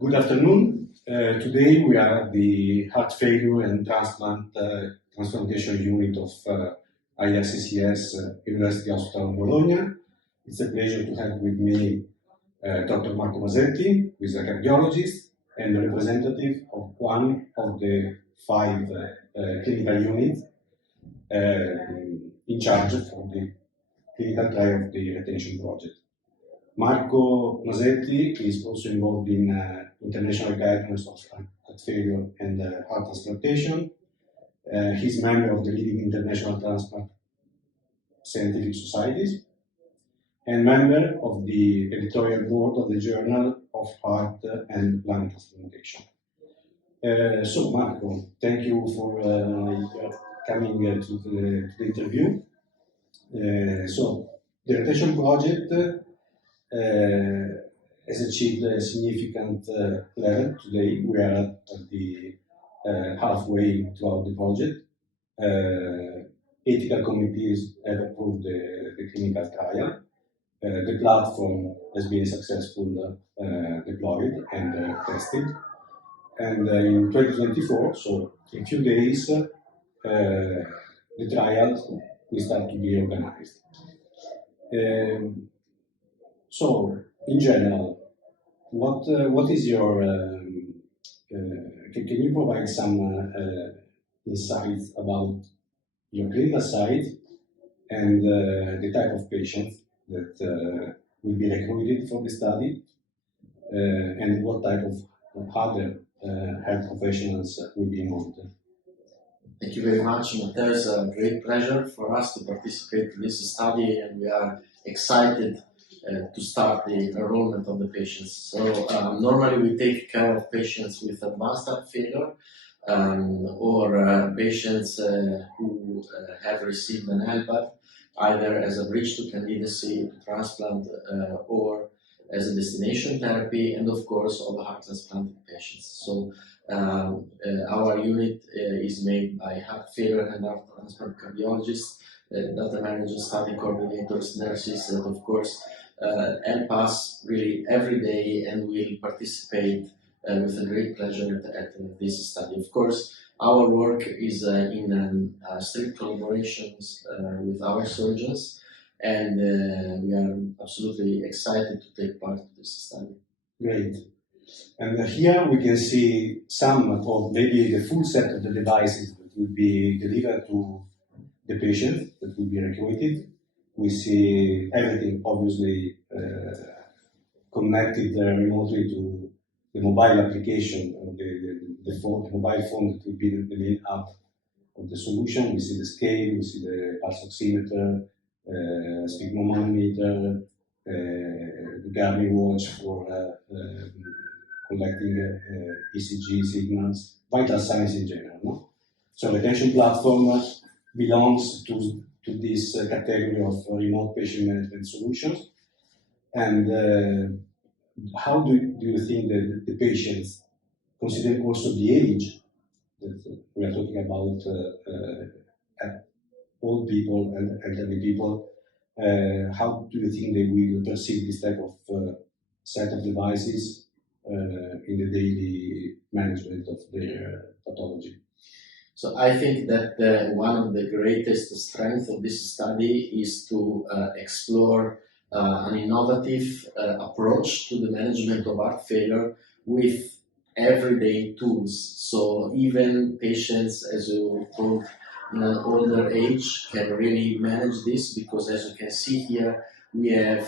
Good afternoon. Today we are at the Heart Failure and Transplantation Unit of IRCCS, University Hospital Bologna. It's a pleasure to have with me Dr. Marco Masetti, who is a cardiologist and a representative of one of the 5 clinical units in charge for the clinical trial of the retention project. Marco Masetti is also involved in international guidelines of heart failure and heart transplantation. He's member of the leading international transplant scientific societies and member of the editorial board of the Journal of Heart and Lung Transplantation. So Marco, thank you for coming to the interview. So the retention project has achieved a significant level today. We are at the halfway throughout the project. Ethical committees have approved the clinical trial. The platform has been successfully deployed and tested. And in 2024, so in a few days, the trial will start to be organized. So, in general, what is your? Can you provide some insights about your clinical site and the type of patients that will be recruited for the study, and what type of other health professionals will be involved? Thank you very much, Matteo. It's a great pleasure for us to participate in this study, and we are excited to start the enrollment of the patients. So normally we take care of patients with advanced heart failure or patients who have received an LVAD, either as a bridge to candidacy, to transplant, or as a destination therapy, and of course of heart transplanted patients. So our unit is made by heart failure and heart transplant cardiologists, data managers, study coordinators, nurses, and of course help us really every day, and will participate with a great pleasure at this study. Of course, our work is in strict collaborations with our surgeons, and we are absolutely excited to take part in this study. Great. And here we can see some of maybe the full set of the devices that will be delivered to the patient that will be recruited. We see everything obviously connected remotely to the mobile application, the mobile phone that will be the main app of the solution. We see the scale, we see the pulse oximeter, sphygmomanometer, the Garmin watch for collecting ECG signals, vital signs in general. No? So retention platform belongs to this category of remote patient management solutions. And how do you think that the patients, considering also the age that we are talking about, old people and elderly people, how do you think they will perceive this type of set of devices in the daily management of their pathology? So I think that one of the greatest strengths of this study is to explore an innovative approach to the management of heart failure with everyday tools. So even patients, as you told, in an older age can really manage this, because as you can see here, we have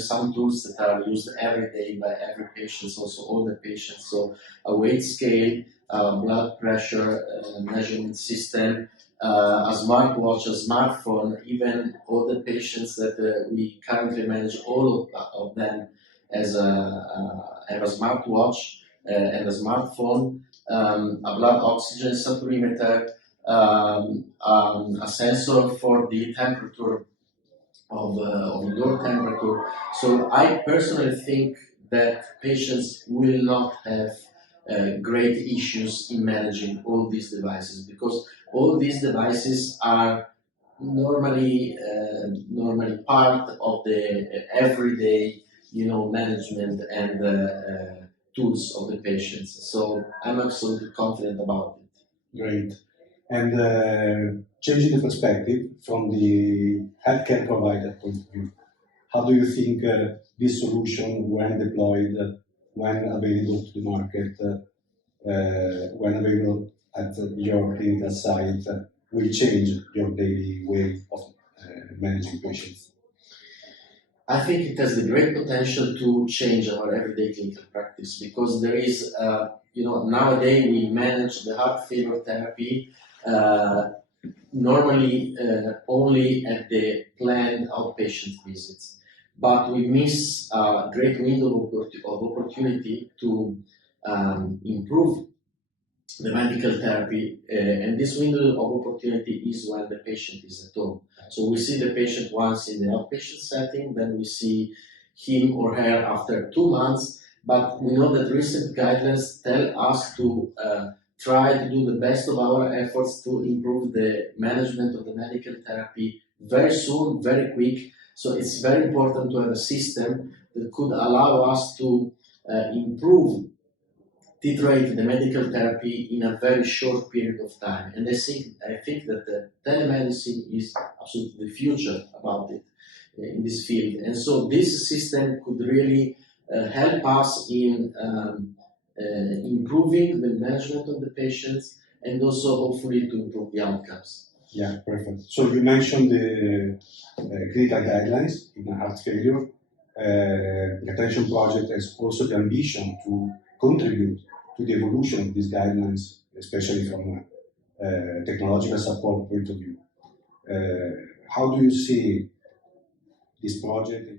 some tools that are used every day by every patient, also older patients. So a weight scale, blood pressure measurement system, a smartwatch, a smartphone. Even older patients that we currently manage, all of them as have a smartwatch and a smartphone, a blood oxygen saturimeter, a sensor for the temperature of door temperature. So I personally think that patients will not have great issues in managing all these devices, because all these devices are normally part of the everyday management and tools of the patients. So I'm absolutely confident about it. Great. And changing the perspective from the healthcare provider point of view, how do you think this solution, when deployed, when available to the market, when available at your clinical site, will change your daily way of managing patients? I think it has the great potential to change our everyday clinical practice, because there is, nowadays we manage the heart failure therapy normally only at the planned outpatient visits. But we miss a great window of opportunity to improve the medical therapy, and this window of opportunity is when the patient is at home. So we see the patient once in the outpatient setting, then we see him or her after 2 months, but we know that recent guidelines tell us to try to do the best of our efforts to improve the management of the medical therapy very soon, very quick. So it's very important to have a system that could allow us to improve, titrate the medical therapy in a very short period of time. And I think that the telemedicine is absolutely the future about it in this field. And so this system could really help us in improving the management of the patients, and also hopefully to improve the outcomes. Yeah, perfect. So you mentioned the clinical guidelines in heart failure. The Attention Project has also the ambition to contribute to the evolution of these guidelines, especially from a technological support point of view. How do you see this project?